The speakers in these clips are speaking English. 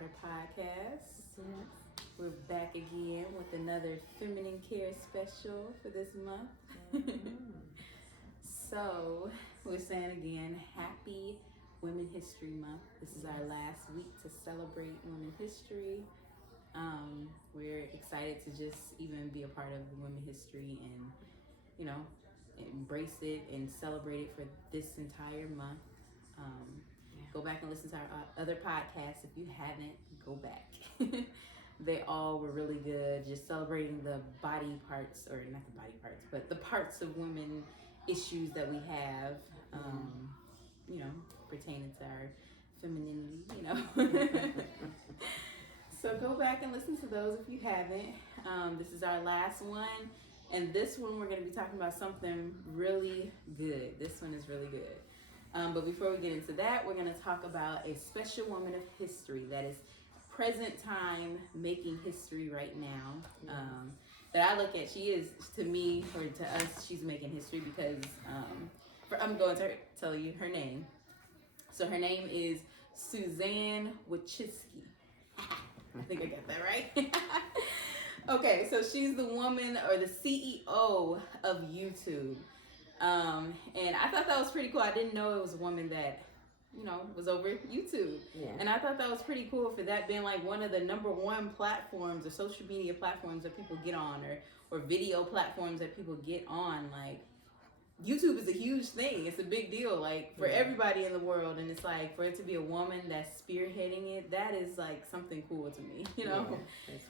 Water podcast. Yes. We're back again with another feminine care special for this month. So, we're saying again, happy Women History Month. This is our last week to celebrate women history. We're excited to just even be a part of women history and, you know, embrace it and celebrate it for this entire month. Go back and listen to our other podcasts. If you haven't, go back. They all were really good, just celebrating the body parts, or not the body parts, but the parts of women issues that we have, you know, pertaining to our femininity, you know. So go back and listen to those if you haven't. This is our last one. And this one, we're going to be talking about something really good. This one is really good. But before we get into that, we're going to talk about a special woman of history that is present time making history right now. That I look at, she is, to me, or to us, she's making history because I'm going to tell you her name. So her name is Suzanne Wichitsky. I think I got that right. Okay, so she's the woman or the CEO of YouTube. And I thought that was pretty cool. I didn't know it was a woman that, you know, was over YouTube. Yeah. And I thought that was pretty cool for that being like one of the #1 platforms or social media platforms that people get on, or video platforms that people get on. Like, YouTube is a huge thing. It's a big deal, like, for everybody in the world. And it's like, for it to be a woman that's spearheading it, that is like something cool to me, you know? Yeah, that's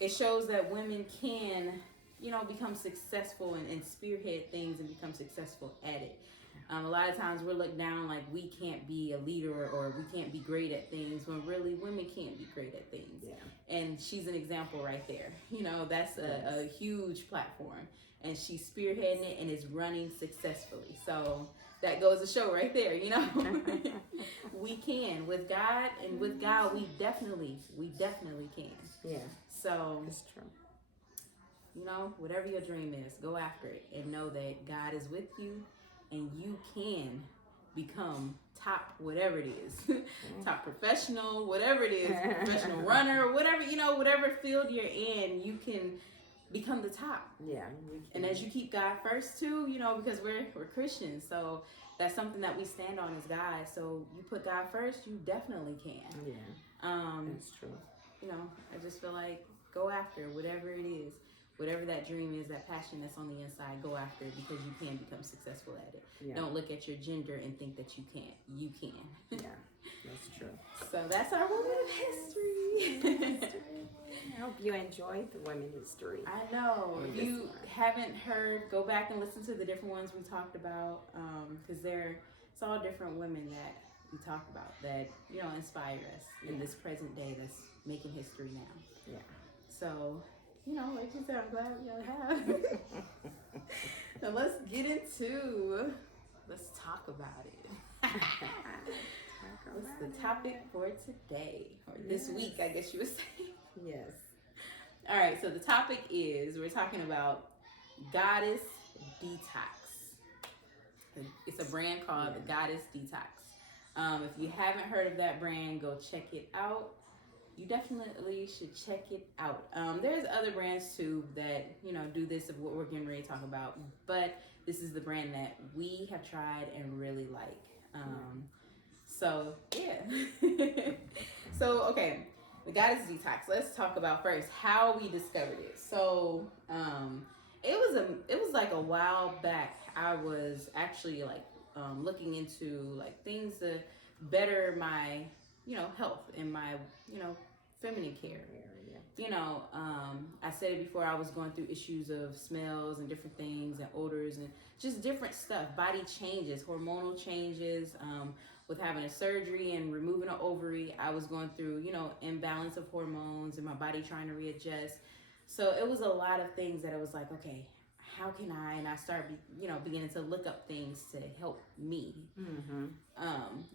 it shows that women can, you know, become successful and spearhead things and become successful at it. A lot of times we're looked down like we can't be a leader or we can't be great at things, when really women can't be great at things. Yeah. And she's an example right there. You know, that's a huge platform, and she's spearheading it and is running successfully. So that goes to show right there, you know. We can, with God, and with God we definitely can. Yeah. So it's true. You know, whatever your dream is, go after it and know that God is with you, and you can become top whatever it is. Top professional, whatever it is, professional runner, whatever, you know, whatever field you're in, you can become the top. Yeah. And as you keep God first too, you know, because we're Christians, so that's something that we stand on as God. So you put God first, you definitely can. Yeah. That's true. You know, I just feel like go after whatever it is. Whatever that dream is, that passion that's on the inside, go after it, because you can become successful at it. Yeah. Don't look at your gender and think that you can't. You can. Yeah, that's true. So that's our woman of history. I hope you enjoyed the women history. I know. If you haven't heard, go back and listen to the different ones we talked about, because it's all different women that we talk about that, you know, inspire us in this present day that's making history now. Yeah. So, you know, like you said, I'm glad y'all have. Now let's talk about it. What's the topic for today? Or this week, I guess you would say. Yes. All right, so the topic is, we're talking about Goddess Detox. It's a brand called the Goddess Detox. If you haven't heard of that brand, go check it out. You definitely should check it out. There's other brands too that, you know, do this of what we're getting ready to talk about, but this is the brand that we have tried and really like. So yeah. So okay, the Goddess Detox. Let's talk about first how we discovered it. So it was like a while back. I was actually like looking into like things to better my, you know, health and my, you know, feminine care. You know, I said it before, I was going through issues of smells and different things and odors and just different stuff, body changes, hormonal changes, with having a surgery and removing an ovary. I was going through, you know, imbalance of hormones and my body trying to readjust. So it was a lot of things that I was like, okay, how can I? And I started, beginning to look up things to help me. Mm-hmm.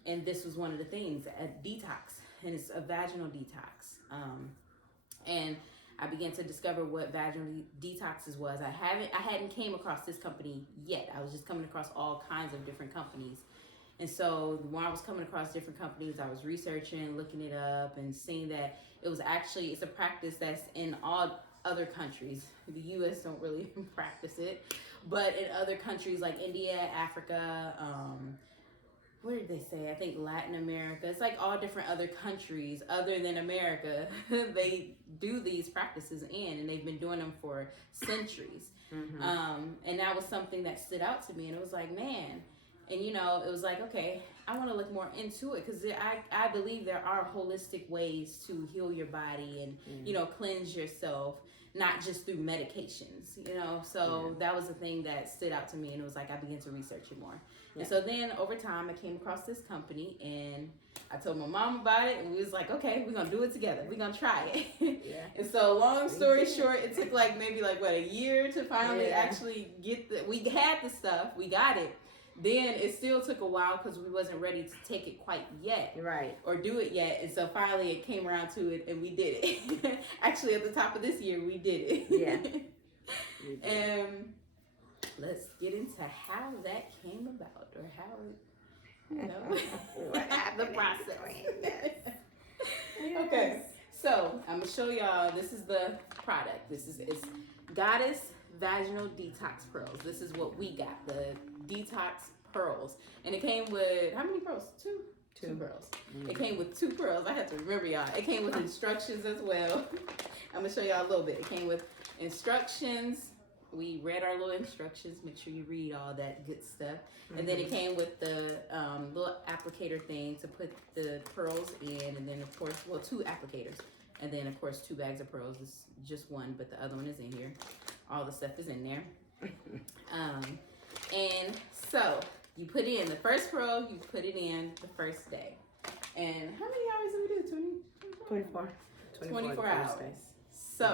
And this was one of the things, a detox, and it's a vaginal detox. And I began to discover what vaginal detoxes was. I hadn't came across this company yet. I was just coming across all kinds of different companies. And so when I was coming across different companies, I was researching, looking it up, and seeing that it's a practice that's in all other countries. The U.S. don't really practice it, but in other countries like India, Africa, where did they say? I think Latin America. It's like all different other countries other than America. They do these practices and they've been doing them for centuries. And that was something that stood out to me, and it was like, man. And it was like, okay, I want to look more into it, because I believe there are holistic ways to heal your body and cleanse yourself, not just through medications. So that was the thing that stood out to me, and it was like I began to research it more. And so then over time I came across this company, and I told my mom about it, and we was like, okay, we're gonna do it together, we're gonna try it. And so long story short, it took maybe a year to finally actually get we had the stuff, we got it. Then it still took a while because we wasn't ready to take it quite yet, right, or do it yet. And so finally it came around to it, and we did it. Actually, at the top of this year, we did it. Yeah. And let's get into how that came about, or how the process. Okay, so I'm gonna show y'all. This is the product. It's Goddess Vaginal Detox Pearls. This is what we got. The Detox pearls, and it came with how many pearls? Two pearls. It came with 2 pearls. I have to remember, y'all. It came with instructions as well. I'm gonna show y'all a little bit. It came with instructions. We read our little instructions. Make sure you read all that good stuff. And then it came with the little applicator thing to put the pearls in, and then of course, 2 applicators, and then of course 2 bags of pearls. It's just one, but the other one is in here. All the stuff is in there. And so you put in the first pearl, you put it in the first day. And how many hours did we do? 24 hours. So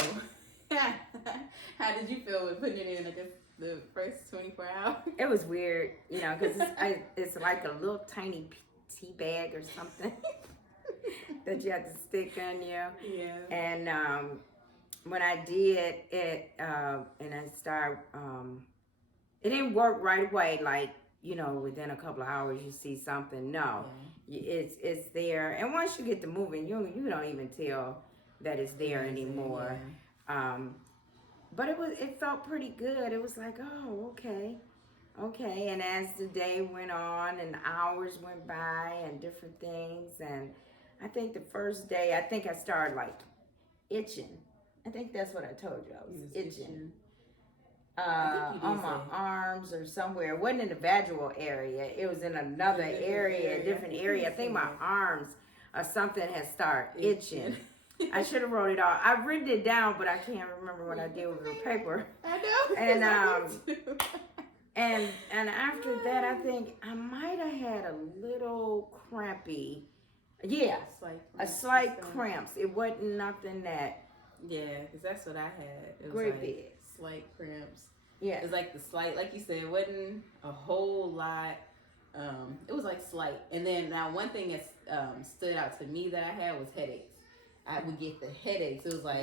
how did you feel with putting it in the first 24 hours? It was weird, because it's like a little tiny tea bag or something that you have to stick on you. Yeah. And when I did it, and I started, it didn't work right away, within a couple of hours you see something. No, it's there. And once you get to moving, you don't even tell that it's there anymore. Yeah. But it felt pretty good. It was like, oh, okay. And as the day went on and hours went by and different things, and I think the first day, I started itching. I think that's what I told you. I was itching. On my arms or somewhere. It wasn't in the vaginal area. It was in another area, a different area. I think my arms or something had started itching. I should have wrote it all. I've written it down, but I can't remember what I did with the paper. I know. And after that, I think I might have had a little crampy. Yeah, a slight cramps. It wasn't nothing that. Yeah, because that's what I had. It was great big. Slight cramps. Yeah. It was the slight, like you said, it wasn't a whole lot. It was slight. And then now one thing that stood out to me that I had was headaches. I would get the headaches. It was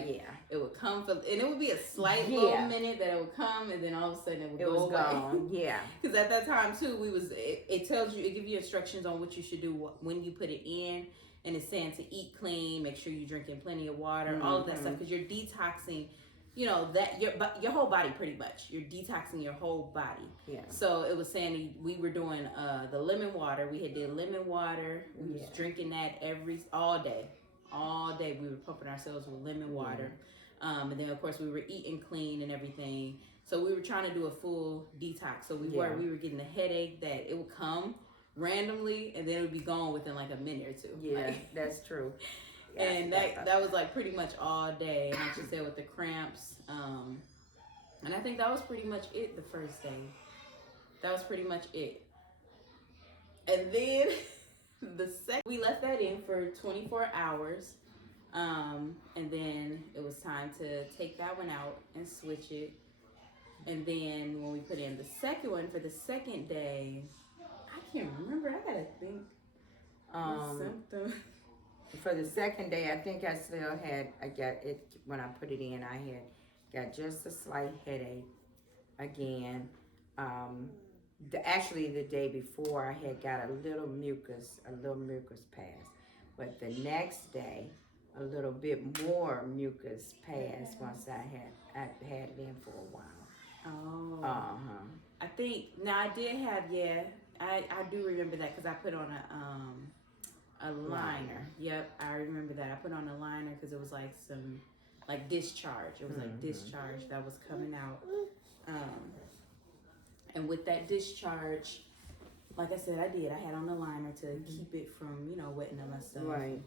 it would come and it would be a slight little minute that it would come, and then all of a sudden it would go away. Gone. Yeah. Because at that time too, it tells you, it gives you instructions on what you should do when you put it in, and it's saying to eat clean, make sure you're drinking plenty of water, all of that stuff, because you're detoxing. That your whole body, pretty much. You're detoxing your whole body. Yeah. So it was saying we were doing the lemon water. We had did lemon water. We was drinking that all day. All day we were pumping ourselves with lemon water. And then of course we were eating clean and everything. So we were trying to do a full detox. So we were getting a headache that it would come randomly, and then it would be gone within a minute or two. Yeah, that's true. Yeah, and that was pretty much all day. And like you said, with the cramps, and I think that was pretty much it the first day. That was pretty much it. And then the second, we left that in for 24 hours, and then it was time to take that one out and switch it. And then when we put in the second one for the second day, I can't remember. I gotta think. Something. For the second day, I think I got it, when I put it in, I had got just a slight headache again. Actually, the day before, I had got a little mucus passed. But the next day, a little bit more mucus passed once I had it in for a while. Oh. Uh-huh. I think, now I did have, I do remember that because I put on a liner. Yep, I remember that. I put on a liner because it was like some, like discharge. It was like discharge that was coming out. And with that discharge, like I said, I had on the liner to keep it from, wetting on myself. Right.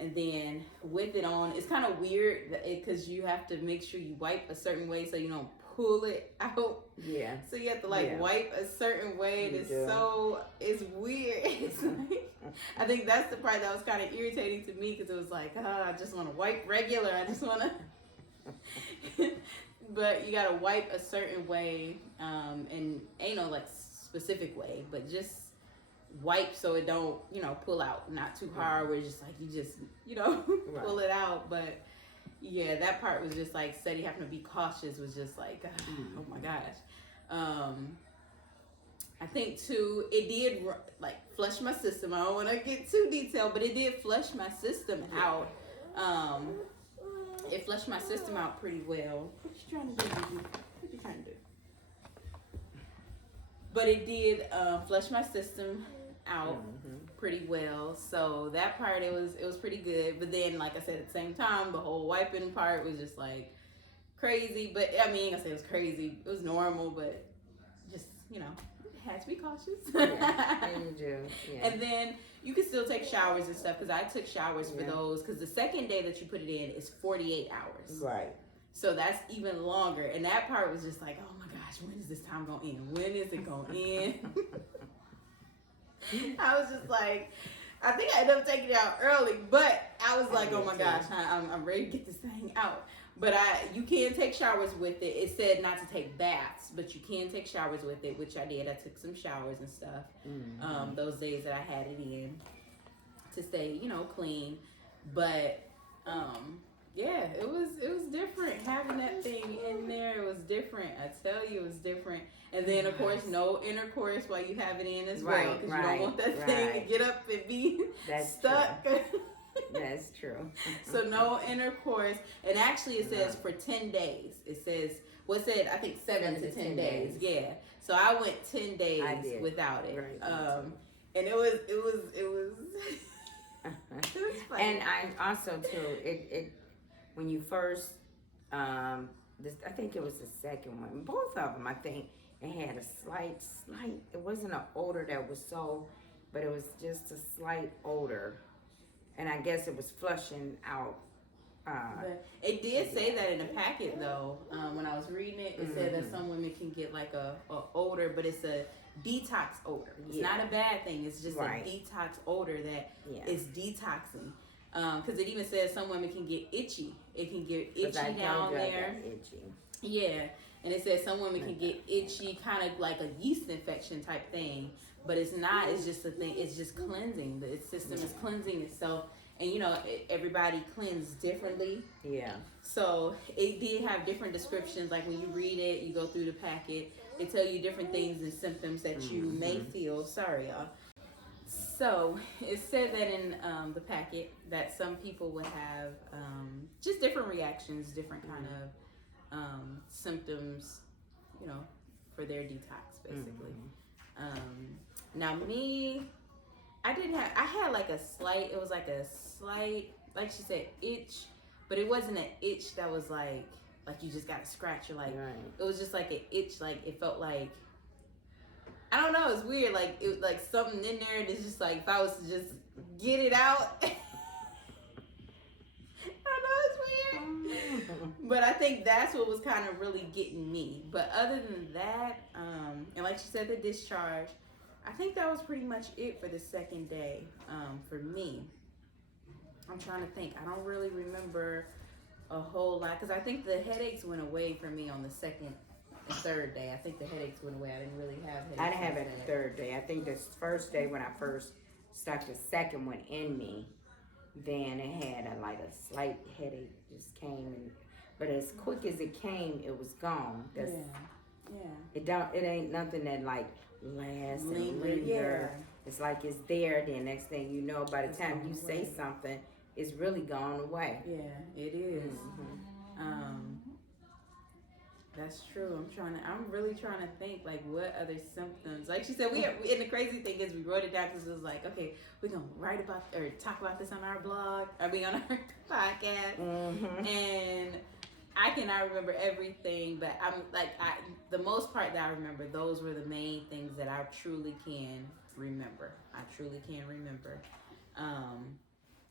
And then with it on, it's kind of weird because you have to make sure you wipe a certain way so you don't pull it out. Yeah. So you have to wipe a certain way, and it's weird. It's like, I think that's the part that was kind of irritating to me because it was like, I just want to wipe regular. I just want to. But you gotta wipe a certain way, and ain't no like specific way, but just wipe so it don't, pull out, not too hard where it's just like you pull it out. But yeah, that part was just like steady having to be cautious was just like, oh my gosh. I think too, it did like flush my system. I don't want to get too detailed, but it did flush my system out. It flushed my system out pretty well. What you trying to do? What you trying to do? But it did flush my system out pretty well. So that part, it was pretty good. But then, like I said, at the same time, the whole wiping part was just like crazy. But I mean, I say it was crazy. It was normal, but just, had to be cautious. Yeah, you do. Yeah. And then you can still take showers and stuff because I took showers for those because the second day that you put it in is 48 hours. Right. So that's even longer. And that part was just like, oh my gosh, when is this time going to end? When is it going to end? I was just like, I think I ended up taking it out early, but I was like, oh my gosh, I'm ready to get this thing out. But you can take showers with it. It said not to take baths, but you can take showers with it, which I did. I took some showers and stuff those days that I had it in to stay, clean. But yeah, it was different having that thing in there. It was different. I tell you, it was different. And then of course, no intercourse while you have it in as well, because you don't want that thing to get up and be stuck. True. That's true. So no intercourse, and actually it says for 10 days. It says, I think 7 to 10 days. Yeah. So I went 10 days without it. Right. And it was it was funny. And I also too, it when you first, I think it was the second one. Both of them, I think, it had a slight. It wasn't an odor that was but it was just a slight odor. And I guess it was flushing out. It did say that in the packet, though. When I was reading it, it said that some women can get like a odor, but it's a detox odor. It's not a bad thing. It's just a detox odor that is detoxing. Because it even says some women can get itchy. It can get itchy down there. Itchy. Yeah. And it says some women can get itchy, kind of like a yeast infection type thing. But it's not. It's just a thing. It's just cleansing. The system is cleansing itself. And, everybody cleanses differently. Yeah. So it did have different descriptions. Like when you read it, you go through the packet. It tells you different things and symptoms that you may feel. Sorry, y'all. So it said that in the packet that some people would have just different reactions, different kind of symptoms, for their detox, basically. Now me, I had like a slight, like she said, itch, but it wasn't an itch that was like you just got to scratch or it was just like an itch, like it felt like, I don't know, it's weird, like it like something in there, and it's just like if I was to just get it out. I know it's weird, but I think that's what was kind of really getting me. But other than that, and like she said, the discharge, I think that was pretty much it for the second day for me. I'm trying to think. I don't really remember a whole lot because I think the headaches went away for me on the second and third day. I think the headaches went away. I didn't really have headaches. I didn't have it the third day. I think this first day when I first stuck the second one in me, then it had a slight headache just came, but as quick as it came, it was gone. Yeah. It ain't nothing that like lasts and Linger. linger. It's like it's there. Then next thing you know, by the It's time gone you away. say something, it's really gone away. Yeah, it is. Mm-hmm. That's true. I'm really trying to think like what other symptoms. Like she said, and the crazy thing is we wrote it down because it was like, okay, we're gonna write about or talk about this on our blog. On our podcast. Mm-hmm. And I cannot remember everything, but I'm like, the most part that I remember, those were the main things that I truly can remember.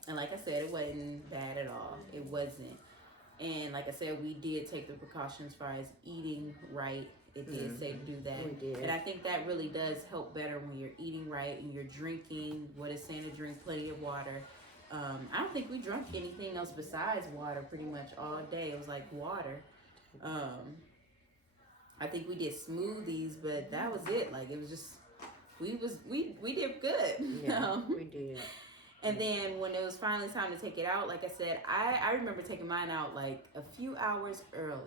And like I said, it wasn't bad at all. It wasn't. And like I said, we did take the precautions as far as eating right. It did say to do that. We did. And I think that really does help better when you're eating right and you're drinking what is saying to drink plenty of water. I don't think we drank anything else besides water pretty much all day. It was like water. I think we did smoothies, but that was it. Like it was just, we did good. Yeah, we did. And then when it was finally time to take it out, like I said, I remember taking mine out like a few hours early.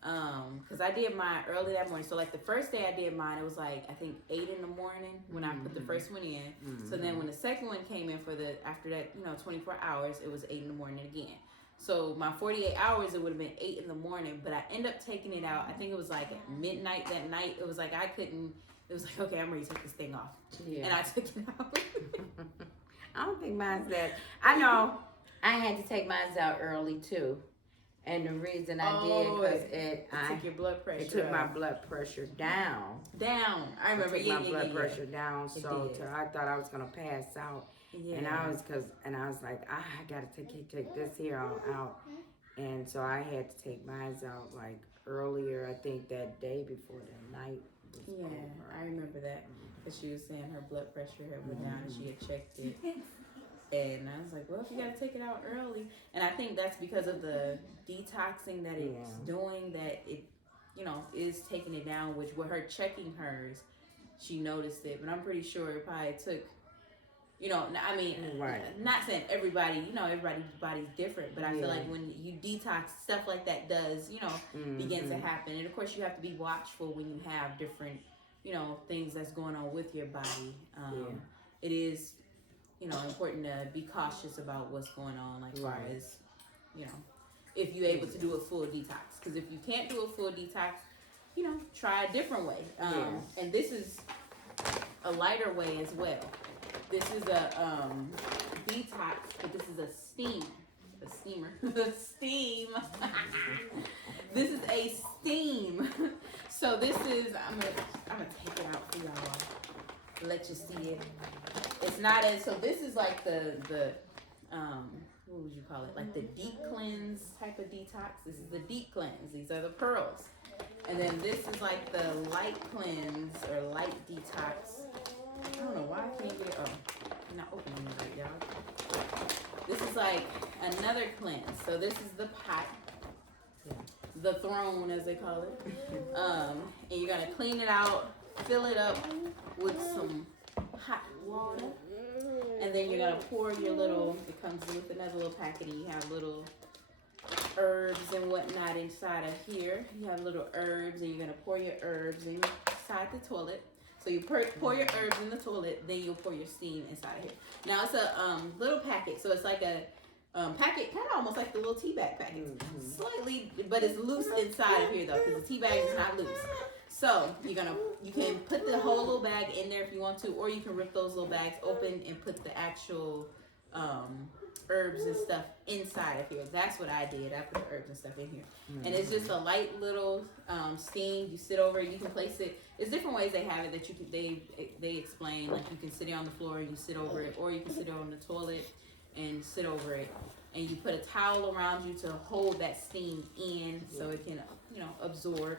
Because I did mine early that morning. So like the first day I did mine, it was like I think 8 in the morning when I put the first one in. So then when the second one came in after that 24 hours, it was 8 in the morning again. So my 48 hours, it would have been 8 in the morning, but I ended up taking it out. I think it was like at midnight that night. It was like it was like, okay, I'm ready to take this thing off. Yeah. And I took it out. I don't think mine's that. I know I had to take mine out early too. And the reason I did because it took your blood pressure. It took my blood pressure down. I remember. It took my blood pressure down, so I thought I was gonna pass out. Yeah. And I was like, I gotta take this here out. And so I had to take mine out like earlier. I think that day before the night was over. I remember that because she was saying her blood pressure had went down and she had checked it. And I was like, well, if you got to take it out early. And I think that's because of the detoxing that it's doing, that it, is taking it down, which with her checking hers, she noticed it. But I'm pretty sure it probably took, not saying everybody, everybody's body's different. But I feel like when you detox, stuff like that does, begin to happen. And of course, you have to be watchful when you have different, things that's going on with your body. It is important to be cautious about what's going on, like far as, if you're able to do a full detox. Because if you can't do a full detox, try a different way. And this is a lighter way as well. This is a detox, but this is a steamer. A steam. This is a steam. So this is, I'm gonna take it out for y'all. Let you see it. It's not as, so this is like the what would you call it? Like the deep cleanse type of detox. This is the deep cleanse. These are the pearls. And then this is like the light cleanse or light detox. I don't know why I can't get it. Oh, I'm not opening it right, y'all. This is like another cleanse. So this is the pot. The throne, as they call it. And you're going to clean it out, fill it up with some hot water, and then you're gonna pour your it comes with another little packet, and you have little herbs and whatnot inside of here. You have little herbs, and you're gonna pour your herbs inside the toilet. So you pour your herbs in the toilet, then you'll pour your steam inside of here. Now it's a little packet, so it's like a packet, kind of almost like the little tea bag packet, slightly, but it's loose inside of here though, because the tea bag is not loose. So you can put the whole little bag in there if you want to, or you can rip those little bags open and put the actual herbs and stuff inside of here. That's what I did. I put the herbs and stuff in here, and it's just a light little steam. You sit over it. You can place it. It's different ways they have it that you can. They explain, like you can sit it on the floor and you sit over it, or you can sit it on the toilet and sit over it, and you put a towel around you to hold that steam in so it can absorb.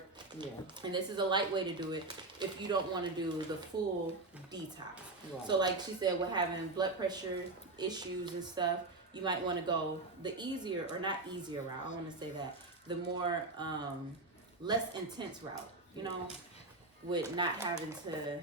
And this is a light way to do it if you don't want to do the full detox. So like she said, with having blood pressure issues and stuff, you might want to go the easier, or not easier route, I want to say that, the more less intense route, with not having to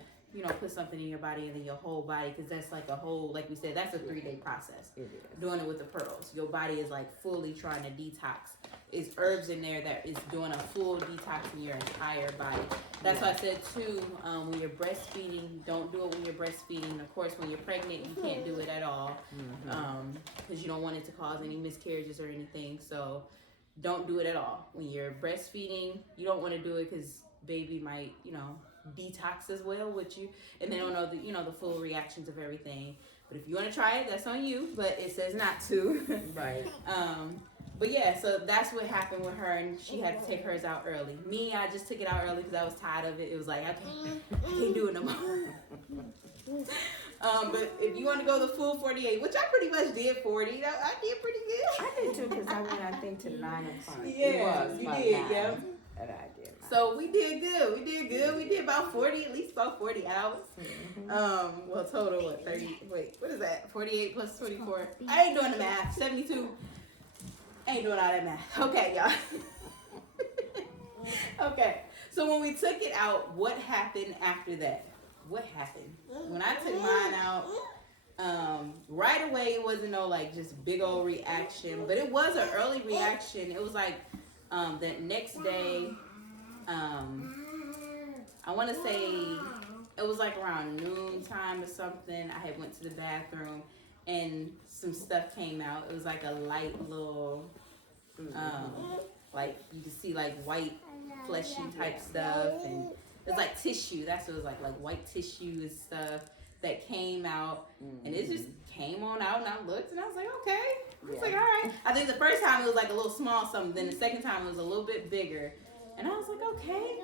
put something in your body and then your whole body, because that's like a whole, like we said, that's a 3-day process. It is. Doing it with the pearls. Your body is like fully trying to detox. It's herbs in there that is doing a full detox in your entire body. That's why I said too, when you're breastfeeding, don't do it when you're breastfeeding. Of course, when you're pregnant, you can't do it at all, because you don't want it to cause any miscarriages or anything. So don't do it at all. When you're breastfeeding, you don't want to do it because baby might, detox as well with you, and they don't know the full reactions of everything. But if you want to try it, that's on you, but it says not to. Right. But yeah, so that's what happened with her, and she had to take hers out early. Me, I just took it out early because I was tired of it. It was like, I can't do it no more. But if you want to go the full 48, which I pretty much did 40, I did pretty good. I did too, because I went, I think, to 9 o'clock. Yeah, it was you about did, 9 yeah. That I did. So we did good. We did about 40, at least about 40 hours. Well, total, what, 30, wait, what is that? 48 plus 24. I ain't doing the math. 72. I ain't doing all that math. Okay, y'all. Okay. So when we took it out, what happened after that? What happened? When I took mine out, right away it wasn't no like just big old reaction, but it was an early reaction. It was like the next day, I want to say it was like around noon time or something. I had went to the bathroom and some stuff came out. It was like a light little, like you could see like white fleshy type stuff, and it's like tissue. That's what it was like white tissue and stuff that came out, and it just came on out, and I looked and I was like, okay. I was like, all right. I think the first time it was like a little small something, then the second time it was a little bit bigger, and I was like, okay,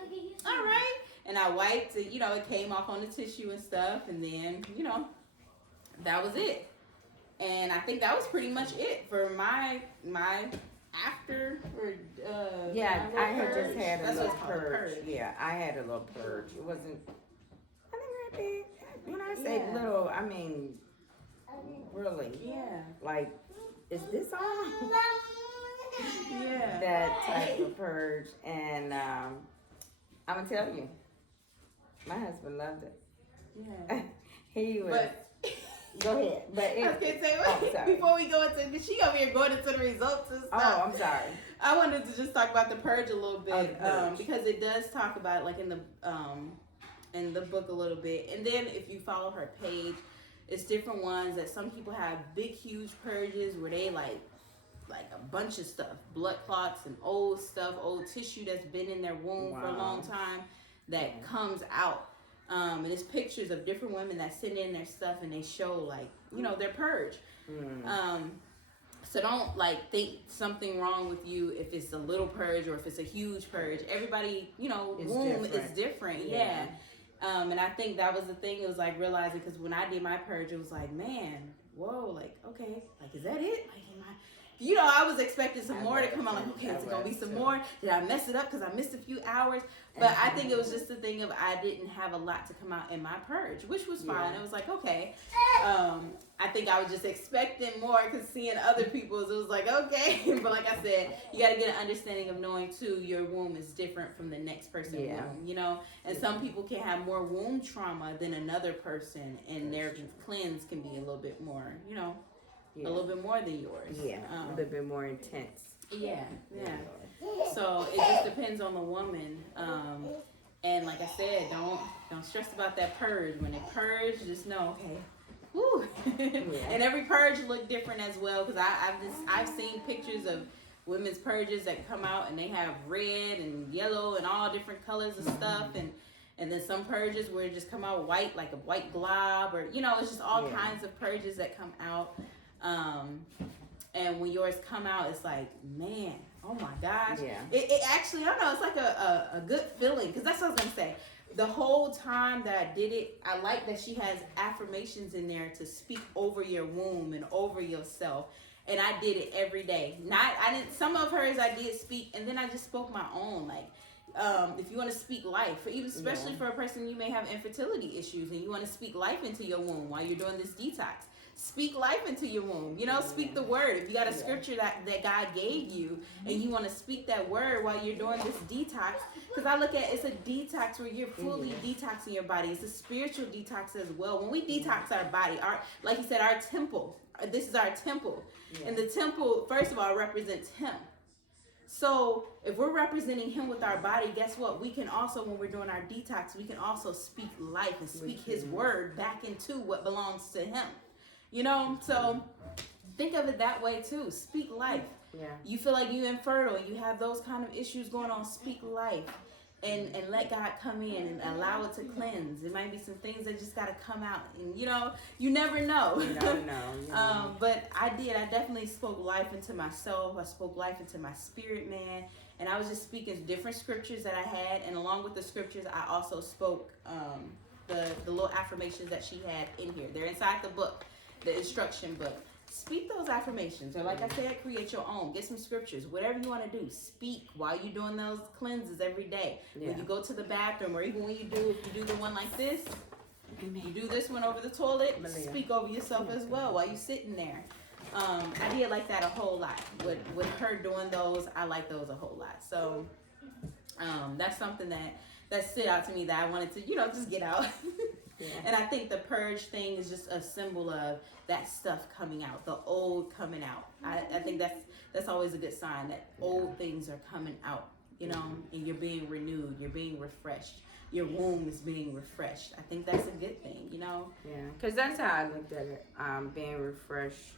all right. And I wiped it, it came off on the tissue and stuff, and then, that was it. And I think that was pretty much it for my after or yeah, I had just had a That's little what's called a purge. Yeah, I had a little purge. It wasn't, I think, very big. When I say little, I mean really. Yeah. Like, is this on? Yeah. That type of purge, and I'm gonna tell you, my husband loved it. Yeah. He was. But go ahead. But I was gonna say, before we go into, she over here going into the results and stuff. Oh, I'm sorry. I wanted to just talk about the purge a little bit, purge. because it does talk about it, like in the book a little bit. And then if you follow her page, it's different ones that some people have big, huge purges where they like a bunch of stuff, blood clots and old stuff, old tissue that's been in their womb for a long time that comes out. And it's pictures of different women that send in their stuff and they show their purge. So don't think something wrong with you if it's a little purge or if it's a huge purge. Everybody, womb is different. Yeah. And I think that was the thing. It was realizing, because when I did my purge, it was like, man, whoa, okay, is that it? I was expecting some more to come out. Okay, is it gonna be some more? Did I mess it up because I missed a few hours? But I think it was just the thing of I didn't have a lot to come out in my purge, which was fine. It was like, okay. I think I was just expecting more, because seeing other people's, it was like, okay. But like I said, you got to get an understanding of knowing too, your womb is different from the next person's womb, and some people can have more womb trauma than another person, and their cleanse can be a little bit more, a little bit more than yours. Yeah, a little bit more intense. Yeah. So it just depends on the woman. And like I said, don't stress about that purge. When it purge, just know, okay. Woo. And every purge look different as well, because I've seen pictures of women's purges that come out and they have red and yellow and all different colors of stuff, and then some purges where it just come out white, like a white glob, or it's just all kinds of purges that come out. And when yours come out, it's like, man, oh my gosh. Yeah. It actually, I don't know, it's like a good feeling, because that's what I was gonna say. The whole time that I did it, I like that she has affirmations in there to speak over your womb and over yourself. And I did it every day. Some of hers I did speak, and then I just spoke my own. If you want to speak life, especially for a person, you may have infertility issues, and you want to speak life into your womb while you're doing this detox. speak life into your womb. You know, speak the word. If you got a scripture that God gave you and you want to speak that word while you're doing this detox, because I look at it's a detox where you're fully detoxing your body. It's a spiritual detox as well. When we detox our body, like you said, our temple, this is our temple. And the temple, first of all, represents him. So if we're representing him with our body, guess what? We can also, when we're doing our detox, we can also speak life and speak his word back into what belongs to him. You know, so think of it that way too. Speak life. Yeah. You feel like you're infertile, you have those kind of issues going on, speak life. And let God come in and allow it to cleanse. There might be some things that just got to come out. And, you know, you never know. You don't know. But I definitely spoke life into myself. I spoke life into my spirit, man. And I was just speaking different scriptures that I had. And along with the scriptures, I also spoke the little affirmations that she had in here. They're inside the book, the instruction book. Speak those affirmations, or like I said, create your own. Get some scriptures, whatever you want to do. Speak while you're doing those cleanses every day. When you go to the bathroom, or even when if you do the one like this, you do this one over the toilet. Speak over yourself as well while you're sitting there. I did like that a whole lot. With her doing those, I like those a whole lot. So that's something that stood out to me that I wanted to, just get out. And I think the purge thing is just a symbol of that stuff coming out, the old coming out. I think that's always a good sign that old things are coming out, and you're being renewed, you're being refreshed. Your womb is being refreshed. I think that's a good thing, Yeah, because that's how I looked at it, being refreshed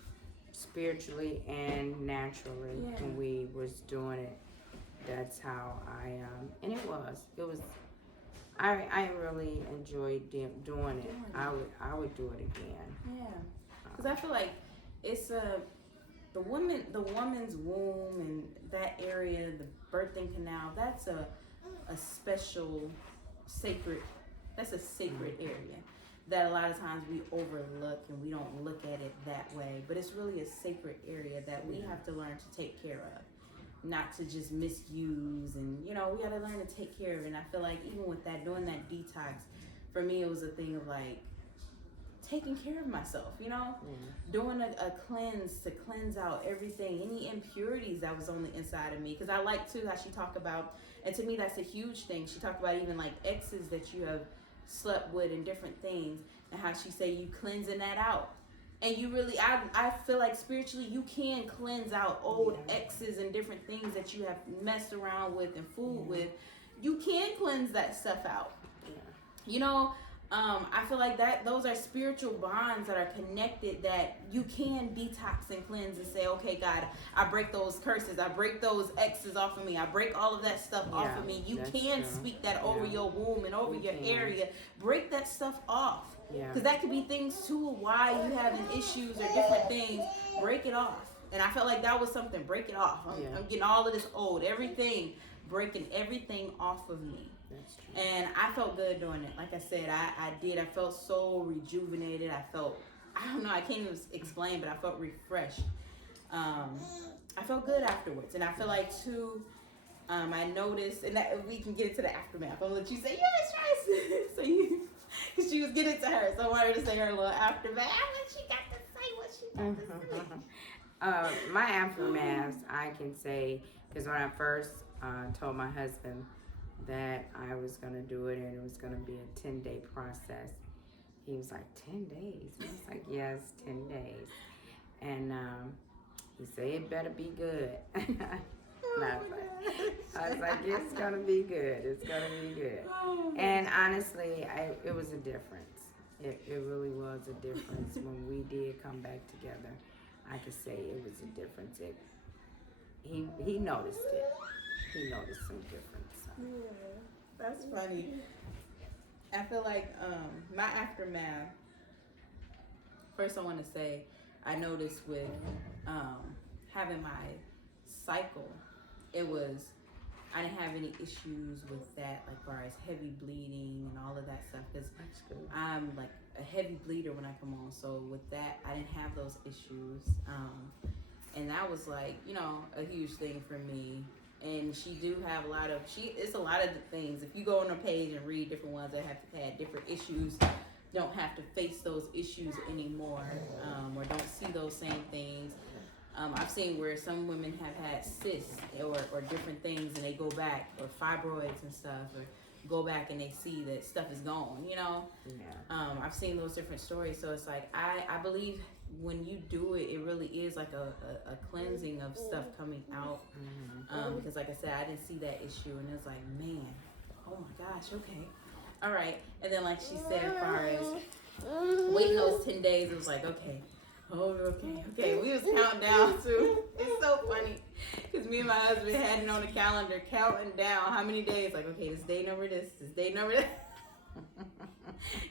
spiritually and naturally when we was doing it. That's how and it was. I really enjoyed doing it. I would do it again. Yeah, because I feel like it's the woman's womb and that area, the birthing canal. That's a special sacred. That's a sacred area that a lot of times we overlook and we don't look at it that way. But it's really a sacred area that we have to learn to take care of. Not to just misuse, and we got to learn to take care of it. And I feel like even with that, doing that detox, for me it was a thing of like taking care of myself, doing a cleanse to cleanse out everything, any impurities that was on the inside of me. Because I like too how she talked about, and to me that's a huge thing, she talked about even like exes that you have slept with and different things, and how she say you cleansing that out. And you really, I feel like spiritually you can cleanse out old exes and different things that you have messed around with and fooled with. You can cleanse that stuff out. I feel like those are spiritual bonds that are connected that you can detox and cleanse and say, okay, God, I break those curses. I break those exes off of me. I break all of that stuff off of me. You can speak that over your womb and over your area. Break that stuff off. Because that could be things too, why you having issues or different things. Break it off. And I felt like that was something. Break it off. I'm getting all of this old, breaking everything off of me. That's true. And I felt good doing it. Like I said, I did. I felt so rejuvenated. I don't know, I can't even explain, but I felt refreshed. I felt good afterwards. And I feel like too, I noticed, and that we can get into the aftermath. I'm gonna let you say, yes, because she was getting to her, so I wanted to say her little aftermath. She got to say what she got to say. My aftermath, I can say, because when I first told my husband that I was going to do it and it was going to be a 10-day process, he was like, 10 days? I was like, yes, 10 days. And he said, it better be good. I was like, it's gonna be good. It's gonna be good. And honestly, it was a difference. It really was a difference when we did come back together. I could say it was a difference. He noticed it. He noticed some difference. Yeah, that's funny. I feel like my aftermath. First, I want to say I noticed with having my cycle. I didn't have any issues with that, like far as heavy bleeding and all of that stuff, because I'm like a heavy bleeder when I come on. So with that, I didn't have those issues. And that was like, a huge thing for me. And she do have it's a lot of things. If you go on her page and read different ones that have had different issues don't have to face those issues anymore, or don't see those same things. I've seen where some women have had cysts or different things, and they go back, or fibroids and stuff, or go back and they see that stuff is gone, you know? Yeah. I've seen those different stories. So it's like, I believe when you do it, it really is like a cleansing of stuff coming out. Because like I said, I didn't see that issue, and it was like, man, oh my gosh, okay. All right. And then like she said, as far as waiting those 10 days, it was like, okay. Oh, okay. We was counting down too. It's so funny because me and my husband had it on the calendar, counting down how many days. Like, okay, this day number this day number that.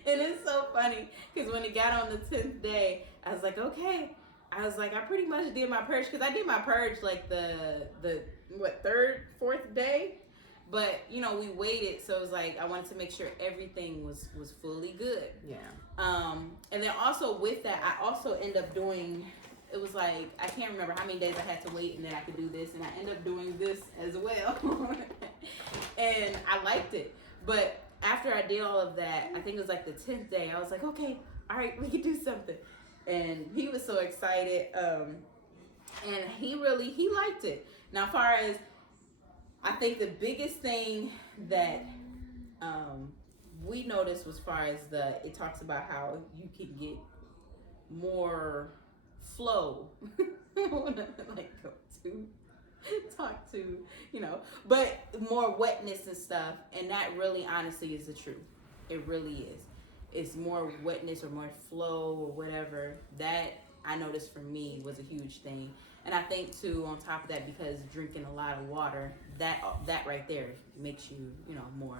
And it's so funny because when it got on the 10th day, I was like, okay. I was like, I pretty much did my purge because I did my purge like the third, fourth day. But, you know, we waited, so it was like I wanted to make sure everything was fully good. Yeah. And then also with that, I also end up doing, it was like, I can't remember how many days I had to wait and then I could do this, and I end up doing this as well. And I liked it. But after I did all of that, I think it was like the 10th day, I was like, okay, all right, we can do something. And he was so excited. And he liked it. Now, as far as, I think the biggest thing that we noticed was, far as it talks about how you can get more flow. I want to talk to, you know, but more wetness and stuff. And that really, honestly, is the truth. It really is. It's more wetness or more flow or whatever. That I noticed for me was a huge thing. And I think too, on top of that, because drinking a lot of water, that right there makes you, you know, more.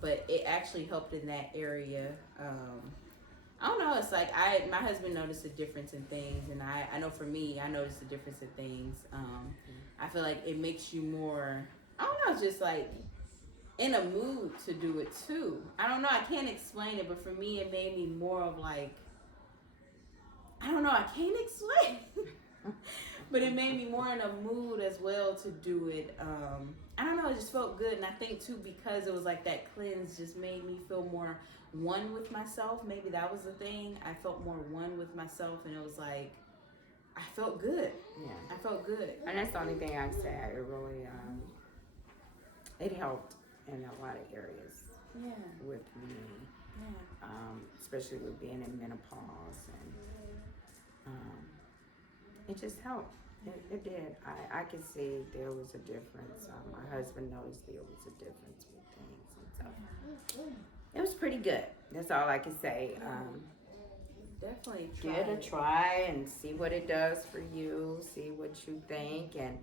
But it actually helped in that area. I don't know. It's like my husband noticed a difference in things, and I know for me, I noticed a difference in things. I feel like it makes you more. I don't know. It's just like in a mood to do it too. I don't know. I can't explain it, but for me, it made me more of like. I don't know. I can't explain. But it made me more in a mood as well to do it. I don't know, it just felt good. And I think too, because it was like that cleanse just made me feel more one with myself. Maybe that was the thing. I felt more one with myself, and it was like, I felt good. Yeah. I felt good. And that's the only thing I'd say. It really, it helped in a lot of areas. Yeah. With me. Yeah. Especially with being in menopause, and it just helped. It did. I could see there was a difference. My husband noticed there was a difference with things and stuff. It was pretty good. That's all I can say. Definitely give it a try and see what it does for you. See what you think, and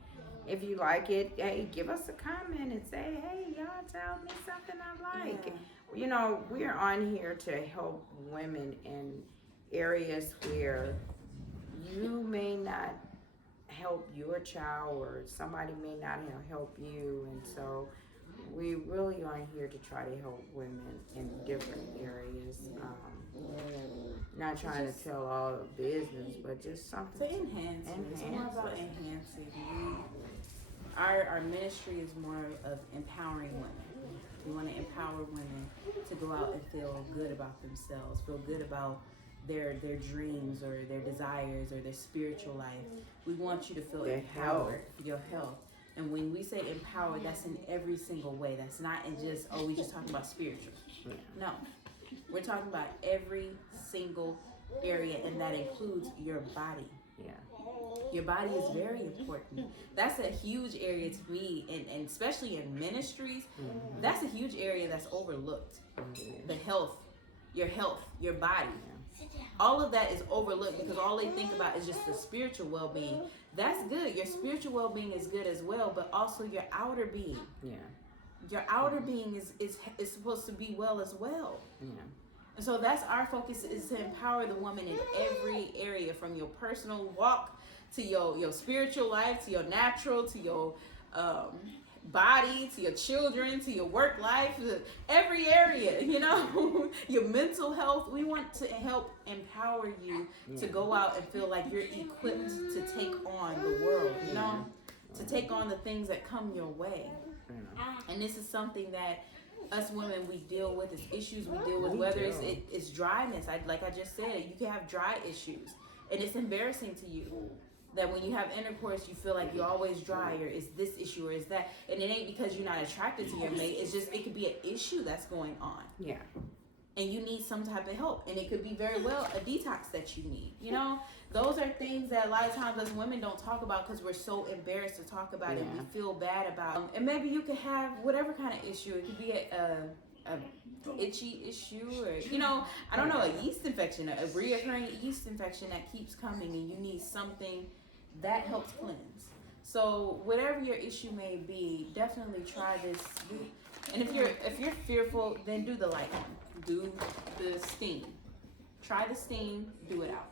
if you like it, hey, give us a comment and say, hey, y'all tell me something I like. Yeah. You know, we're on here to help women in areas where you may not help your child, or somebody may not help you, and so we really are here to try to help women in different areas. Not trying to tell all the business, but just something to enhance. It's more about enhancing. Our ministry is more of empowering women. We want to empower women to go out and feel good about themselves, feel good about their dreams or their desires or their spiritual life. We want you to feel empowered, your health. And when we say empowered, that's in every single way. That's not in just, we just talking about spiritual. No. We're talking about every single area, and that includes your body. Yeah. Your body is very important. That's a huge area to me, and especially in ministries, that's a huge area that's overlooked. The health, your body. All of that is overlooked because all they think about is just the spiritual well-being. That's good. Your spiritual well-being is good as well, but also your outer being. Yeah. Your outer being is supposed to be well as well. Yeah. And so that's our focus, is to empower the woman in every area, from your personal walk to your spiritual life, to your natural, to your body, to your children, to your work life, to every area, you know, your mental health. We want to help empower you to go out and feel like you're equipped to take on the world, you know, to take on the things that come your way. And this is something that us women, we deal with, it's issues we deal with, whether it's dryness. Like I just said, you can have dry issues, and it's embarrassing to you that when you have intercourse, you feel like you're always dry, or is this issue, or is that, and it ain't because you're not attracted to your mate. It's just, it could be an issue that's going on. Yeah. And you need some type of help, and it could be very well a detox that you need. You know, those are things that a lot of times us women don't talk about because we're so embarrassed to talk about it. We feel bad about, and maybe you could have whatever kind of issue. It could be a itchy issue, or I don't know, a yeast infection, a reoccurring yeast infection that keeps coming, and you need something that helps cleanse. So whatever your issue may be, definitely try this. And if you're fearful, then do the light one. Do the steam. Try the steam. Do it out.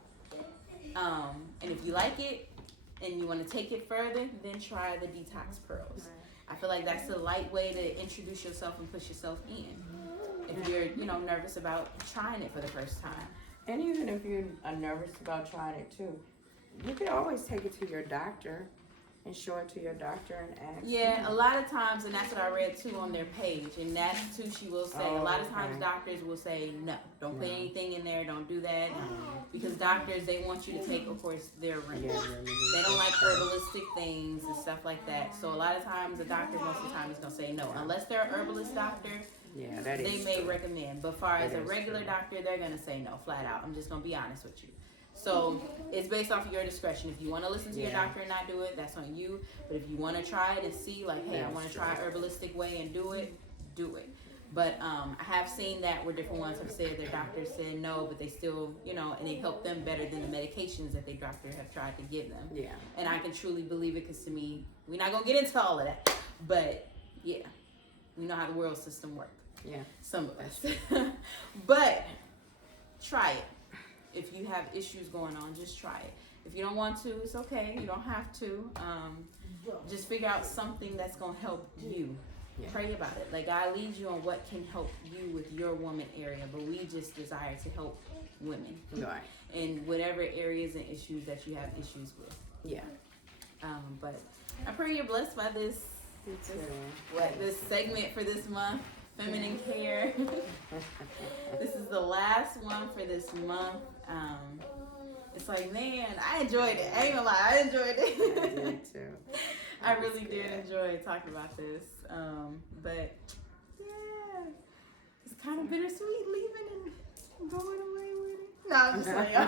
And if you like it and you want to take it further, then try the detox pearls. I feel like that's the light way to introduce yourself and push yourself in. If you're nervous about trying it for the first time. And even if you're nervous about trying it too, you can always take it to your doctor and show it to your doctor and ask. Yeah, a lot of times, and that's what I read too on their page, and that's too, she will say, a lot of times doctors will say, no, don't put anything in there, don't do that, because doctors, they want you to take, of course, their remedies. They don't like herbalistic things and stuff like that, so a lot of times, the doctor most of the time is going to say no, unless they're a herbalist doctor. Yeah, that is they may true. Recommend, but far as a regular doctor, they're going to say no, flat out. I'm just going to be honest with you. So it's based off of your discretion. If you want to listen to your doctor and not do it, that's on you. But if you want to try it and see, like, hey, I want to try a herbalistic way and do it, do it. But I have seen that where different ones have said their doctors said no, but they still, and it helped them better than the medications that their doctor have tried to give them. Yeah. And I can truly believe it, because to me, we're not going to get into all of that. But yeah, we know how the world system works. Yeah. Some of us. But try it. If you have issues going on, just try it. If you don't want to, it's okay. You don't have to. Just figure out something that's going to help you. Yeah. Pray about it. Like, God leads you on what can help you with your woman area, but we just desire to help women. Right. In whatever areas and issues that you have issues with. Yeah. But I pray you're blessed by this segment for this month. Feminine care. This is the last one for this month. It's like, man, I enjoyed it. I ain't gonna lie, I enjoyed it. I did too. I really did enjoy talking about this. But yeah, it's kind of bittersweet leaving and going away with it. No, I'm just saying.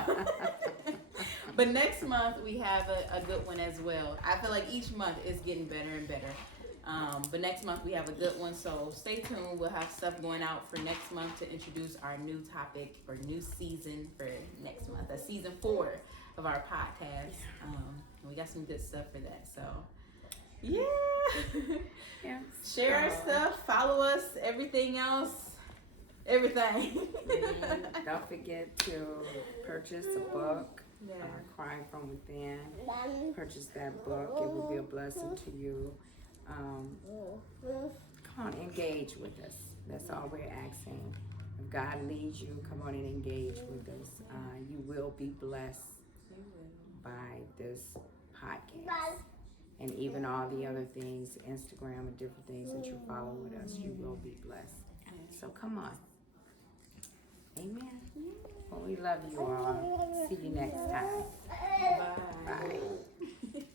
But next month we have a good one as well. I feel like each month is getting better and better. But next month we have a good one, so stay tuned. We'll have stuff going out for next month to introduce our new topic or new season for next month. That's season 4 of our podcast. We got some good stuff for that. So yeah, share our stuff, follow us, everything else, everything. Don't forget to purchase a book. Crying from Within. Purchase that book. It will be a blessing to you. Come on, engage with us. That's all we're asking. If God leads you, come on and engage with us. You will be blessed by this podcast. And even all the other things, Instagram and different things that you follow with us, you will be blessed. So come on. Amen. Well, we love you all. See you next time. Bye. Bye.